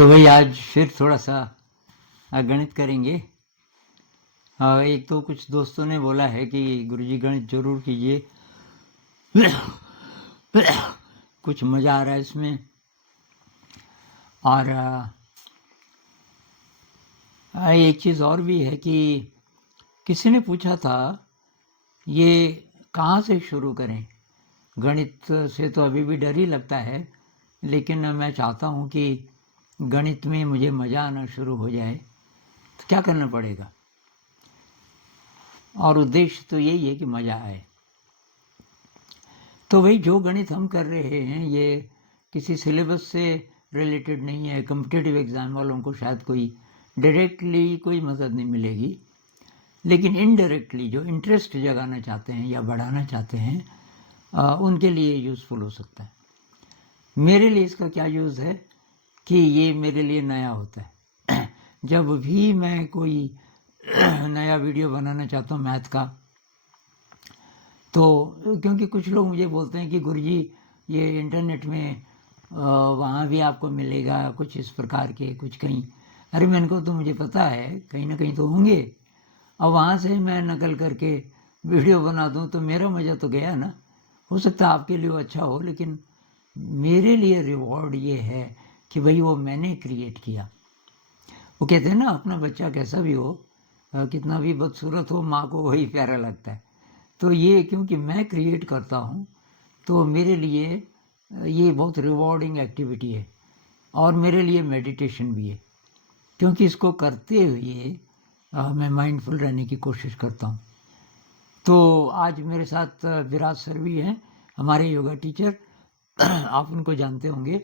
तो भाई आज फिर थोड़ा सा गणित करेंगे। एक तो कुछ दोस्तों ने बोला है कि गुरुजी गणित जरूर कीजिए, कुछ मज़ा आ रहा है इसमें। और एक चीज़ और भी है कि किसी ने पूछा था ये कहाँ से शुरू करें। गणित से तो अभी भी डर ही लगता है, लेकिन मैं चाहता हूँ कि गणित में मुझे मज़ा आना शुरू हो जाए। तो क्या करना पड़ेगा? और उद्देश्य तो यही है कि मज़ा आए। तो भाई जो गणित हम कर रहे हैं ये किसी सिलेबस से रिलेटेड नहीं है। कॉम्पिटिटिव एग्ज़ाम वालों को शायद कोई डायरेक्टली कोई मदद नहीं मिलेगी, लेकिन इनडायरेक्टली जो इंटरेस्ट जगाना चाहते हैं या बढ़ाना चाहते हैं उनके लिए यूज़फुल हो सकता है। मेरे लिए इसका क्या यूज़ है कि ये मेरे लिए नया होता है। जब भी मैं कोई नया वीडियो बनाना चाहता हूँ मैथ का, तो क्योंकि कुछ लोग मुझे बोलते हैं कि गुरुजी ये इंटरनेट में वहाँ भी आपको मिलेगा कुछ इस प्रकार के कुछ कहीं। अरे मैंने को तो मुझे पता है कहीं ना कहीं तो होंगे, और वहाँ से मैं नकल करके वीडियो बना दूँ तो मेरा मज़ा तो गया ना। हो सकता है आपके लिए वो अच्छा हो, लेकिन मेरे लिए रिवॉर्ड ये है कि भाई वो मैंने क्रिएट किया। वो कहते हैं ना, अपना बच्चा कैसा भी हो, कितना भी बदसूरत हो, माँ को वही प्यारा लगता है। तो ये क्योंकि मैं क्रिएट करता हूँ तो मेरे लिए ये बहुत रिवॉर्डिंग एक्टिविटी है, और मेरे लिए मेडिटेशन भी है, क्योंकि इसको करते हुए मैं माइंडफुल रहने की कोशिश करता हूँ। तो आज मेरे साथ विराज सर भी हैं, हमारे योगा टीचर। आप उनको जानते होंगे,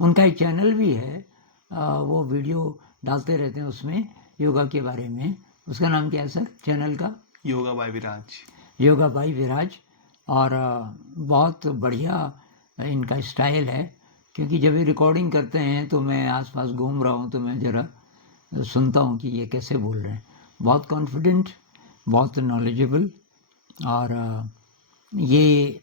उनका एक चैनल भी है, वो वीडियो डालते रहते हैं उसमें योगा के बारे में। उसका नाम क्या है सर चैनल का? योगा बाय विराज। योगा बाय विराज। और बहुत बढ़िया इनका स्टाइल है, क्योंकि जब ये रिकॉर्डिंग करते हैं तो मैं आसपास घूम रहा हूँ तो मैं ज़रा सुनता हूँ कि ये कैसे बोल रहे हैं। बहुत कॉन्फिडेंट, बहुत नॉलेजेबल। और ये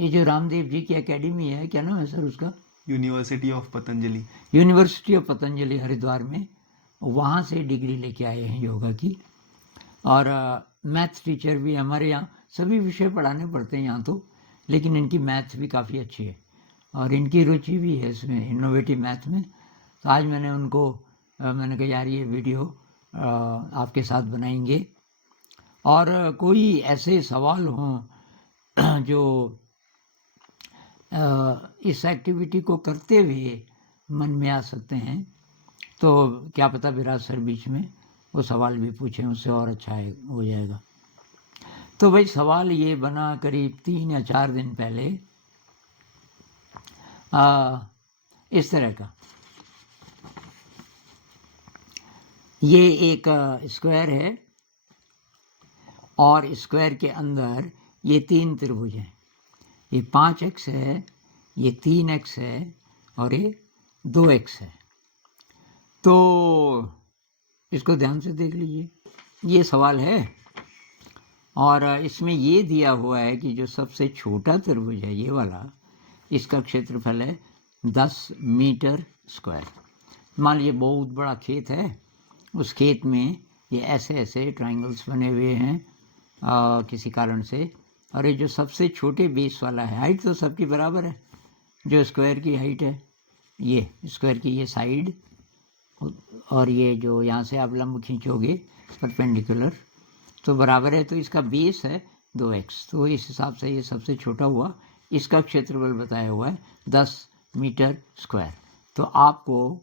जो रामदेव जी की एकेडमी है, क्या नाम है सर उसका? University of Patanjali. University of Patanjali Haridwar में, वहाँ से डिग्री लेके आए हैं योगा की। और मैथ्स टीचर भी हमारे यहाँ, सभी विषय पढ़ाने पड़ते हैं यहाँ तो, लेकिन इनकी मैथ भी काफ़ी अच्छी है और इनकी रुचि भी है इसमें, इनोवेटिव मैथ में। तो आज मैंने उनको मैंने कहा यार ये वीडियो आपके साथ बनाएंगे, और कोई ऐसे सवाल हों जो इस एक्टिविटी को करते हुए मन में आ सकते हैं, तो क्या पता विराज सर बीच में वो सवाल भी पूछें, उससे और अच्छा हो जाएगा। तो भाई सवाल ये बना करीब 3 या 4 दिन पहले, इस तरह का। ये एक स्क्वायर है और स्क्वायर के अंदर ये 3 त्रिभुज हैं। ये 5x है, ये 3x है और ये 2x है। तो इसको ध्यान से देख लीजिए, ये सवाल है और इसमें ये दिया हुआ है कि जो सबसे छोटा त्रिभुज है ये वाला, इसका क्षेत्रफल है 10 मीटर स्क्वायर। मान लीजिए बहुत बड़ा खेत है, उस खेत में ये ऐसे ऐसे ट्रायंगल्स बने हुए हैं किसी कारण से, और ये जो सबसे छोटे बेस वाला है, हाइट तो सबकी बराबर है, जो स्क्वायर की हाइट है, ये स्क्वायर की ये साइड, और ये जो यहाँ से आप लंब खींचोगे परपेंडिकुलर तो बराबर है, तो इसका बेस है 2x। तो इस हिसाब से ये सबसे छोटा हुआ, इसका क्षेत्रफल बताया हुआ है 10 मीटर स्क्वायर। तो आपको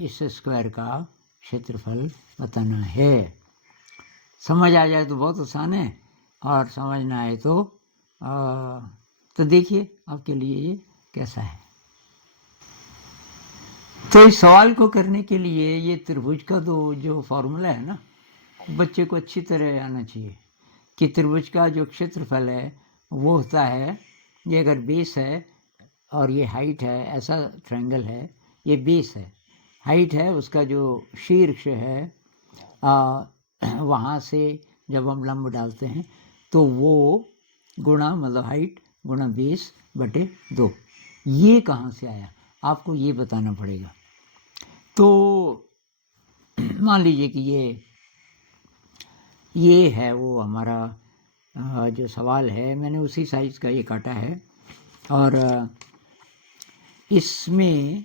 इस स्क्वायर का क्षेत्रफल बताना है। समझ आ जाए तो बहुत आसान है, और समझ ना आए तो देखिए आपके लिए ये कैसा है। तो इस सवाल को करने के लिए ये त्रिभुज का जो फॉर्मूला है ना, बच्चे को अच्छी तरह आना चाहिए कि त्रिभुज का जो क्षेत्रफल है वो होता है, ये अगर बेस है और ये हाइट है, ऐसा ट्रायंगल है, ये बेस है, हाइट है उसका जो शीर्ष है, वहाँ से जब हम लंब डालते हैं तो वो गुणा मतलब हाइट गुणा बेस बटे 2। ये कहाँ से आया? आपको ये बताना पड़ेगा। तो मान लीजिए कि ये है वो हमारा जो सवाल है, मैंने उसी साइज़ का ये काटा है और इसमें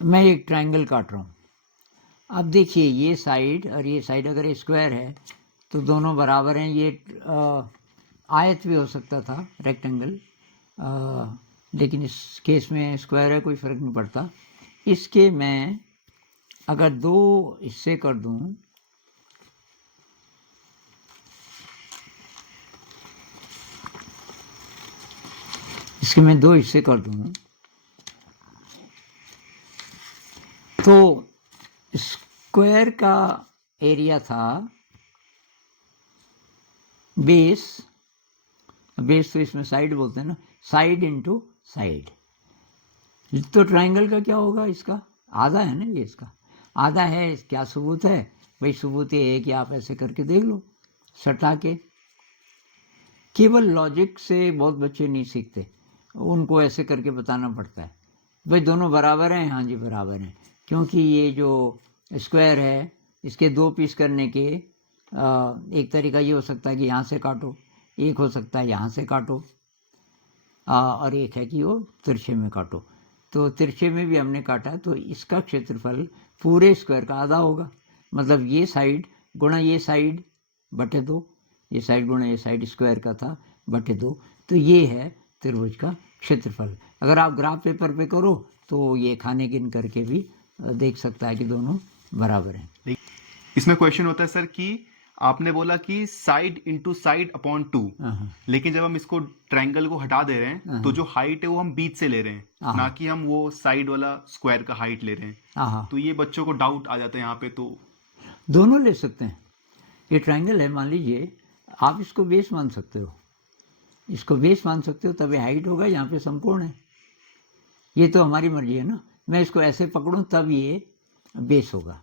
मैं एक ट्रायंगल काट रहा हूँ। अब देखिए ये साइड और ये साइड अगर स्क्वायर है तो दोनों बराबर हैं। ये आयत भी हो सकता था, रेक्टेंगल, लेकिन इस केस में स्क्वायर है, कोई फ़र्क नहीं पड़ता। इसके मैं अगर दो हिस्से कर दूं, इसके मैं दो हिस्से कर दूं तो स्क्वायर का एरिया था बेस तो इसमें साइड बोलते हैं ना, साइड इनटू साइड। तो ट्रायंगल का क्या होगा, इसका आधा है ना, ये इसका आधा है। क्या सबूत है भाई? सबूत ये है कि आप ऐसे करके देख लो, सटा के। केवल लॉजिक से बहुत बच्चे नहीं सीखते, उनको ऐसे करके बताना पड़ता है भाई दोनों बराबर हैं। हाँ जी बराबर हैं, क्योंकि ये जो स्क्वायर है इसके दो पीस करने के एक तरीका ये हो सकता है कि यहाँ से काटो, एक हो सकता है यहाँ से काटो, और एक है कि वो तिरछे में काटो। तो तिरछे में भी हमने काटा तो इसका क्षेत्रफल पूरे स्क्वायर का आधा होगा। मतलब ये साइड गुणा ये साइड बटे दो, ये साइड गुणा ये साइड स्क्वायर का था बटे दो। तो ये है त्रिभुज का क्षेत्रफल। अगर आप ग्राफ पेपर पे करो तो ये खाने गिन करके भी देख सकता है कि दोनों बराबर हैं। इसमें क्वेश्चन होता है सर कि आपने बोला कि साइड इंटू साइड अपॉन 2, लेकिन जब हम इसको ट्रायंगल को हटा दे रहे हैं तो जो हाइट है वो हम बीच से ले रहे हैं, ना कि हम वो साइड वाला स्क्वायर का हाइट ले रहे हैं। तो ये बच्चों को डाउट आ जाता है यहाँ पे। तो दोनों ले सकते हैं। ये ट्रायंगल है, मान लीजिए आप इसको बेस मान सकते हो, इसको बेस मान सकते हो, तब ये हाइट होगा, यहाँ पे समकोण है। ये तो हमारी मर्जी है ना, मैं इसको ऐसे पकड़ूं तब ये बेस होगा।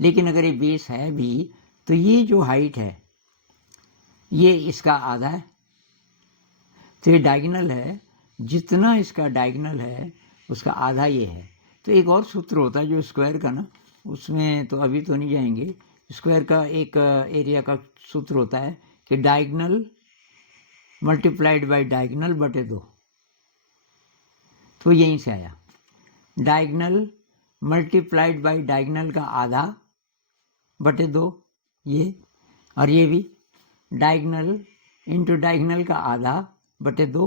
लेकिन अगर ये बेस है भी तो ये जो हाइट है ये इसका आधा है, तो ये डायगोनल है, जितना इसका डायगोनल है उसका आधा ये है। तो एक और सूत्र होता है जो स्क्वायर का ना, उसमें तो अभी तो नहीं जाएंगे। स्क्वायर का एक एरिया का सूत्र होता है कि डायगोनल मल्टीप्लाइड बाय डायगोनल बटे दो। तो यहीं से आया, डायगोनल मल्टीप्लाइड बाय डायगोनल का आधा बटे दो ये, और ये भी डायगोनल इंटू डायगोनल का आधा बटे दो,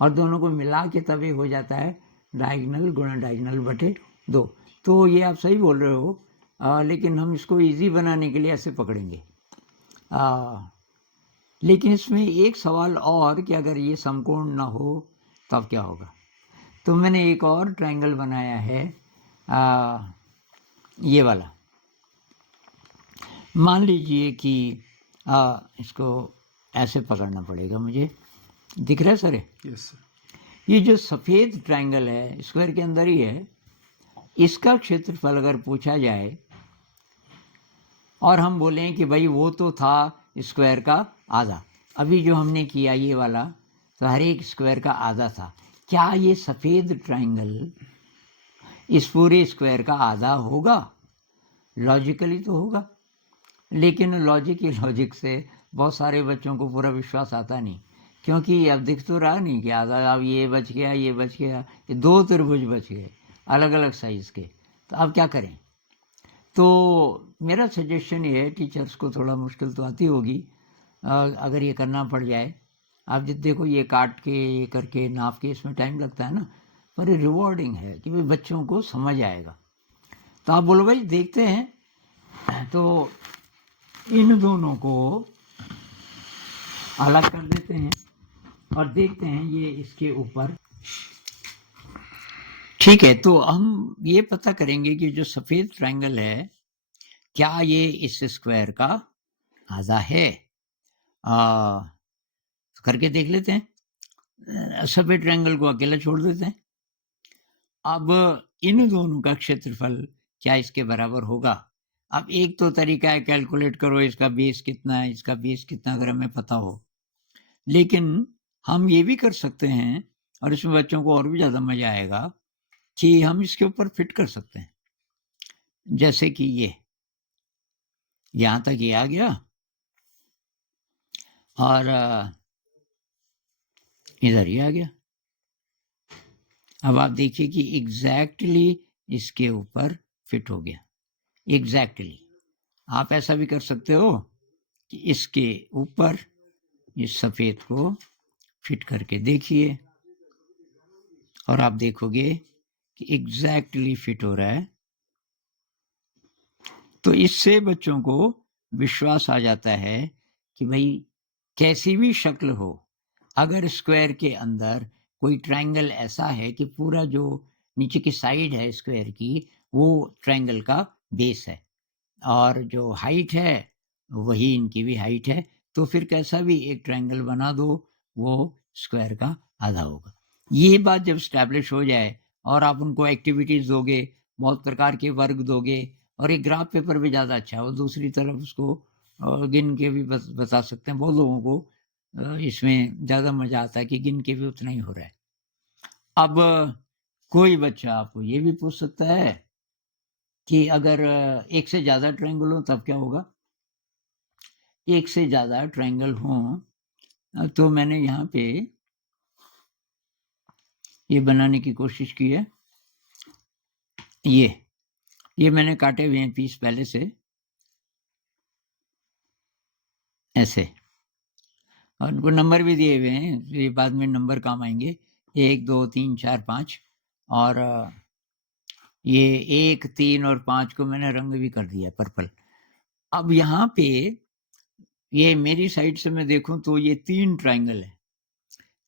और दोनों को मिला के तब ये हो जाता है डायगोनल गुणा डायगोनल बटे दो। तो ये आप सही बोल रहे हो, लेकिन हम इसको इजी बनाने के लिए ऐसे पकड़ेंगे। लेकिन इसमें एक सवाल और कि अगर ये समकोण ना हो तब क्या होगा। तो मैंने एक और ट्रायंगल बनाया है, ये वाला। मान लीजिए कि इसको ऐसे पकड़ना पड़ेगा मुझे, दिख रहा है सर? Yes sir. ये जो सफ़ेद ट्रायंगल है स्क्वायर के अंदर ही है, इसका क्षेत्रफल अगर पूछा जाए और हम बोलें कि भाई वो तो था स्क्वायर का आधा, अभी जो हमने किया ये वाला तो हर एक स्क्वायर का आधा था, क्या ये सफ़ेद ट्रायंगल इस पूरे स्क्वायर का आधा होगा? लॉजिकली तो होगा, लेकिन लॉजिक से बहुत सारे बच्चों को पूरा विश्वास आता नहीं, क्योंकि अब दिख तो रहा नहीं कि आधा, अब ये बच गया, ये बच गया, ये दो त्रिभुज बच गए अलग अलग साइज़ के। तो अब क्या करें? तो मेरा सजेशन ये है, टीचर्स को थोड़ा मुश्किल तो आती होगी अगर ये करना पड़ जाए। आप जब देखो ये काट के ये करके नाप के इसमें टाइम लगता है ना, पर ये रिवॉर्डिंग है कि भाई बच्चों को समझ आएगा। तो आप बोलो भाई देखते हैं, तो इन दोनों को अलग कर देते हैं और देखते हैं ये इसके ऊपर। ठीक है, तो हम ये पता करेंगे कि जो सफ़ेद ट्रायंगल है क्या ये इस स्क्वायर का आधा है। करके देख लेते हैं। सफ़ेद ट्रायंगल को अकेला छोड़ देते हैं। अब इन दोनों का क्षेत्रफल क्या इसके बराबर होगा? अब एक तो तरीका है कैलकुलेट करो इसका बेस कितना है, इसका बेस कितना, अगर हमें पता हो। लेकिन हम ये भी कर सकते हैं, और इसमें बच्चों को और भी ज़्यादा मज़ा आएगा, कि हम इसके ऊपर फिट कर सकते हैं। जैसे कि ये यहाँ तक ये आ गया और इधर ही आ गया। अब आप देखिए कि एग्जैक्टली इसके ऊपर फिट हो गया, एग्जैक्टली। आप ऐसा भी कर सकते हो कि इसके ऊपर इस सफ़ेद को फिट करके देखिए और आप देखोगे कि एग्जैक्टली फिट हो रहा है। तो इससे बच्चों को विश्वास आ जाता है कि भाई कैसी भी शक्ल हो, अगर स्क्वायर के अंदर कोई ट्रायंगल ऐसा है कि पूरा जो नीचे की साइड है स्क्वायर की वो ट्रायंगल का बेस है और जो हाइट है वही इनकी भी हाइट है, तो फिर कैसा भी एक ट्रायंगल बना दो वो स्क्वायर का आधा होगा। ये बात जब स्टैब्लिश हो जाए और आप उनको एक्टिविटीज़ दोगे, बहुत प्रकार के वर्क दोगे और एक ग्राफ पेपर भी ज़्यादा अच्छा है, और दूसरी तरफ उसको गिन के भी बता सकते हैं। बहुत लोगों को इसमें ज़्यादा मज़ा आता है कि गिन के भी उतना ही हो रहा है। अब कोई बच्चा आपको ये भी पूछ सकता है कि अगर एक से ज़्यादा ट्रायंगल हो तब क्या होगा? एक से ज़्यादा ट्रायंगल हों तो मैंने यहाँ पे ये बनाने की कोशिश की है। ये मैंने काटे हुए हैं पीस पहले से ऐसे, और उनको नंबर भी दिए हुए हैं, ये बाद में नंबर काम आएंगे 1 2 3 4 5 और ये 1 3 और 5 को मैंने रंग भी कर दिया पर्पल। अब यहाँ पे ये मेरी साइड से मैं देखूं तो ये 3 ट्रायंगल है,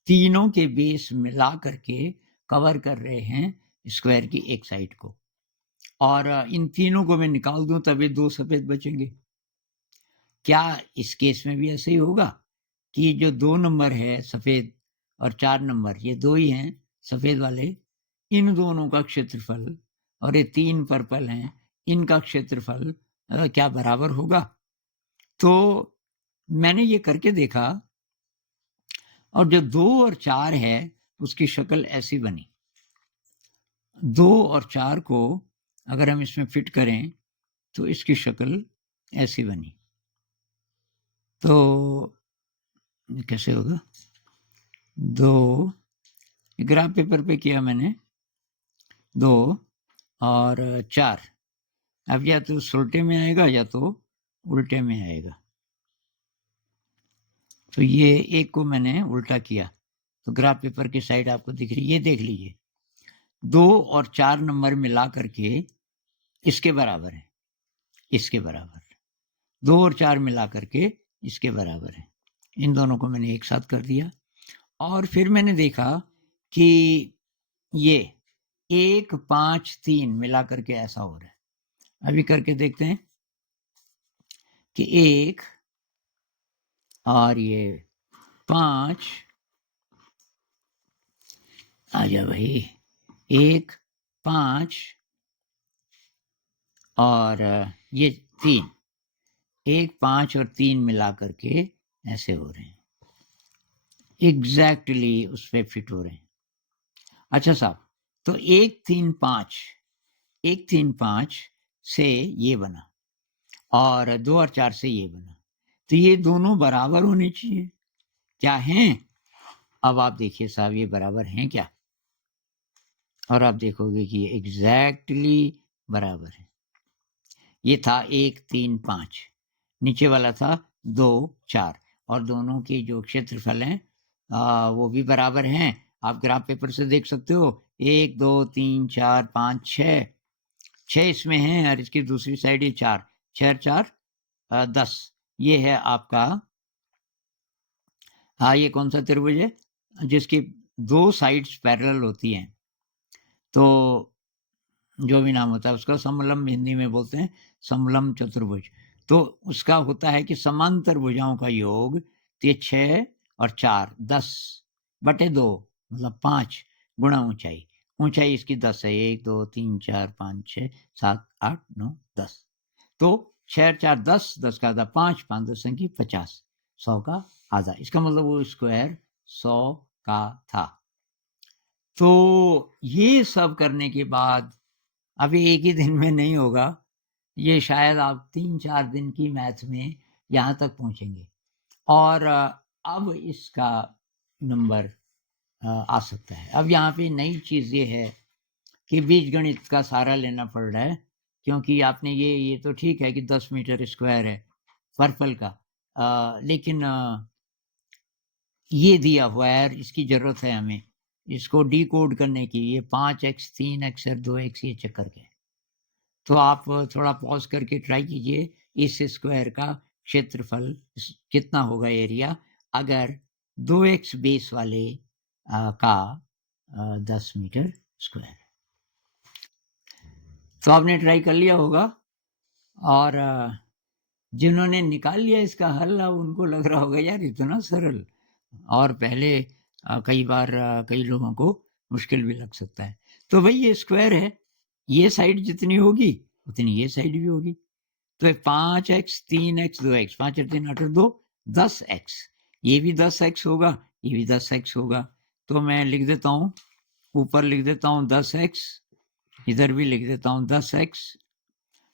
तीनों के बेस मिला करके कवर कर रहे हैं स्क्वायर की एक साइड को, और इन तीनों को मैं निकाल दूं तभी 2 सफेद बचेंगे। क्या इस केस में भी ऐसे ही होगा कि जो 2 नंबर है सफेद और 4 नंबर ये 2 ही हैं सफेद वाले, इन दोनों का क्षेत्रफल और ये 3 पर्पल हैं इनका क्षेत्रफल क्या बराबर होगा? तो मैंने ये करके देखा और जो 2 और 4 है उसकी शक्ल ऐसी बनी। 2 और 4 को अगर हम इसमें फिट करें तो इसकी शक्ल ऐसी बनी। तो कैसे होगा? 2 ग्राफ पेपर पे किया मैंने, 2 और 4। अब या तो सुलटे में आएगा या तो उल्टे में आएगा। तो ये एक को मैंने उल्टा किया तो ग्राफ पेपर की साइड आपको दिख रही है, ये देख लीजिए 2 और 4 नंबर मिला करके इसके बराबर है, इसके बराबर 2 और 4 मिला करके इसके बराबर है। इन दोनों को मैंने एक साथ कर दिया और फिर मैंने देखा कि ये 1 5 3 मिला करके ऐसा हो रहा है। अभी करके देखते हैं कि 1 और ये 5 आ जा भाई, 1 5 और ये 3, 1 5 और 3 मिला करके ऐसे हो रहे हैं, एग्जैक्टली उस पर फिट हो रहे हैं। अच्छा साहब, तो 1 3 5 1 3 5 से ये बना और 2 और 4 से ये बना, तो ये दोनों बराबर होने चाहिए। क्या हैं? अब आप देखिए साहब ये बराबर हैं क्या? और आप देखोगे कि ये एग्जैक्टली बराबर है। ये था 1 3 5, नीचे वाला था 2 4 और दोनों के जो क्षेत्रफल हैं वो भी बराबर हैं। आप ग्राफ पेपर से देख सकते हो 1 2 3 4 5 6 इसमें हैं और इसकी दूसरी साइड ये 4 6 4 10, ये है आपका ये कौन सा त्रिभुज है जिसकी 2 साइड्स पैरेलल होती हैं, तो जो भी नाम होता है उसका समलंब हिंदी में बोलते हैं, समलंब चतुर्भुज। तो उसका होता है कि समांतर भुजाओं का योग, तो ये 6 और 4 10 बटे 2 मतलब 5 गुणा ऊंचाई, ऊंचाई इसकी 10 है, 1 2 3 4 5 6 7 8 9 10, तो 6 4 10 10 का आधा 5 5 10 की 50, 100 का आधा, इसका मतलब वो स्क्वायर 100 का था। तो ये सब करने के बाद अभी एक ही दिन में नहीं होगा, ये शायद आप 3-4 दिन की मैथ में यहाँ तक पहुँचेंगे और अब इसका नंबर आ सकता है। अब यहाँ पे नई चीज़ ये है कि बीजगणित का सहारा लेना पड़ रहा है, क्योंकि आपने ये तो ठीक है कि 10 मीटर स्क्वायर है पर्पल का, लेकिन ये दिया हुआ है, इसकी ज़रूरत है हमें इसको डिकोड करने की। ये 5x 3x और 2x ये चक्कर के, तो आप थोड़ा पॉज करके ट्राई कीजिए इस स्क्वायर का क्षेत्रफल कितना होगा एरिया अगर 2x बेस वाले का 10 मीटर स्क्वायर। तो आपने ट्राई कर लिया होगा और जिन्होंने निकाल लिया इसका हल, उनको लग रहा होगा यार इतना सरल, और पहले कई बार कई लोगों को मुश्किल भी लग सकता है। तो भाई ये स्क्वायर है, ये साइड जितनी होगी उतनी ये साइड भी होगी। तो 5x 3x 2x, 5 और 3 8 और 2 10x, ये भी 10x होगा, ये भी 10x होगा। तो मैं लिख देता हूँ, ऊपर लिख देता हूँ 10x, इधर भी लिख देता हूँ 10x।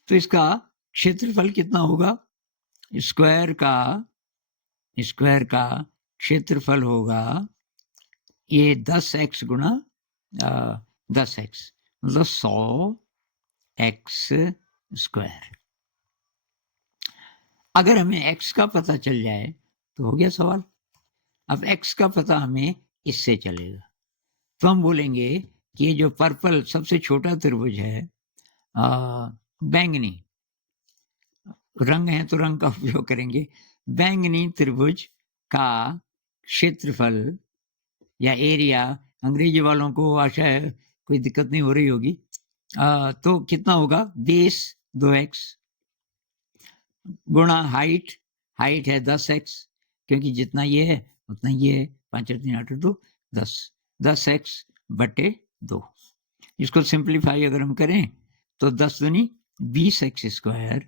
तो इसका क्षेत्रफल कितना होगा? स्क्वायर का क्षेत्रफल होगा ये 10x गुणा 10x, मतलब 100x स्क्वायर। अगर हमें x का पता चल जाए तो हो गया सवाल। अब x का पता हमें इससे चलेगा, तो हम बोलेंगे कि ये जो पर्पल सबसे छोटा त्रिभुज है, बैंगनी रंग है तो रंग का उपयोग करेंगे, बैंगनी त्रिभुज का क्षेत्रफल या एरिया, अंग्रेजी वालों को आशा है कोई दिक्कत नहीं हो रही होगी, तो कितना होगा? बेस 2x गुणा हाइट है 10x, क्योंकि जितना ये है उतना ये है, 5 और 3 8 और 2 10x बटे 2। इसको सिंप्लीफाई अगर हम करें तो 10 दूनी 20x स्क्वायर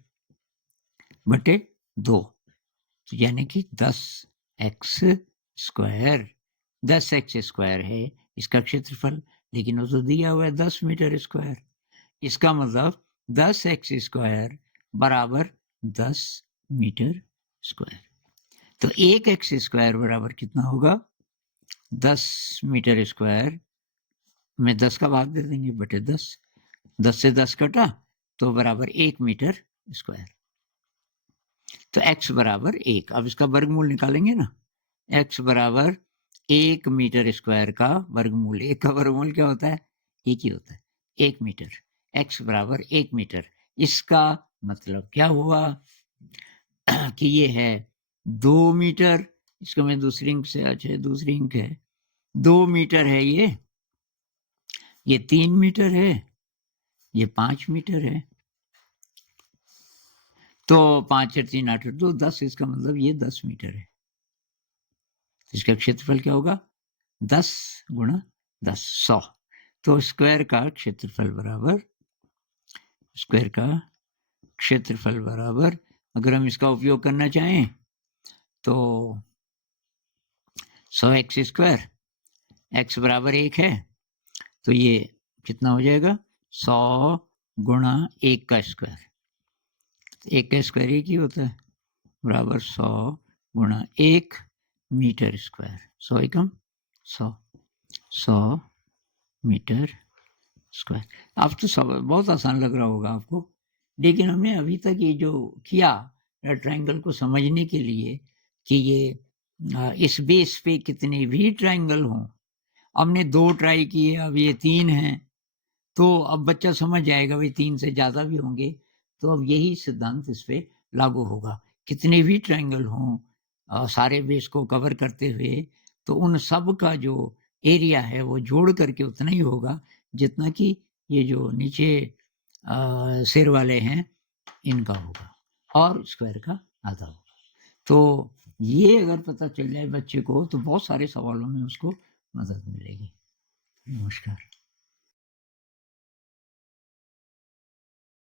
बटे 2, यानी कि 10x स्क्वायर। 10x स्क्वायर है इसका क्षेत्रफल, लेकिन वो तो दिया हुआ है 10 मीटर स्क्वायर। इसका मतलब 10x स्क्वायर बराबर 10 मीटर स्क्वायर। तो 1x स्क्वायर बराबर कितना होगा? 10 मीटर स्क्वायर में 10 का भाग दे देंगे बटे 10, 10 से 10 कटा तो बराबर 1 मीटर स्क्वायर। तो x बराबर 1। अब इसका वर्गमूल निकालेंगे ना, x बराबर 1 मीटर स्क्वायर का वर्गमूल। 1 का वर्गमूल क्या होता है? 1 ही होता है, 1 मीटर। x बराबर 1 मीटर। इसका मतलब क्या हुआ कि ये है 2 मीटर। इसको मैं दूसरी इंक से, अच्छा दूसरी इंक है, 2 मीटर है ये 3 मीटर है, ये 5 मीटर है। तो 5 और 3 8 और 2 10, इसका मतलब ये 10 मीटर है। इसका क्षेत्रफल क्या होगा? 10 गुणा 10, 100। तो स्क्वायर का क्षेत्रफल बराबर, अगर हम इसका उपयोग करना चाहें तो 100x स्क्वायर, x बराबर 1 है, तो ये कितना हो जाएगा? 100 गुणा 1 का स्क्वायर। 1 का स्क्वायर 1 ही होता है, बराबर 100 गुणा 1 मीटर स्क्वायर। 100 एकम 100 मीटर स्क्वायर। अब तो सब बहुत आसान लग रहा होगा आपको, लेकिन हमने अभी तक ये जो किया ट्रायंगल को समझने के लिए कि ये इस बेस पे कितने भी ट्रायंगल हों, हमने 2 ट्राई किए, अब ये 3 हैं, तो अब बच्चा समझ जाएगा भाई 3 से ज़्यादा भी होंगे, तो अब यही सिद्धांत इस पे लागू होगा। कितने भी ट्रायंगल हों सारे बेस को कवर करते हुए, तो उन सब का जो एरिया है वो जोड़ करके उतना ही होगा जितना कि ये जो नीचे सिर वाले हैं इनका होगा, और स्क्वायर का आधा होगा। तो ये अगर पता चल जाए बच्चे को तो बहुत सारे सवालों में उसको मदद मिलेगी। नमस्कार।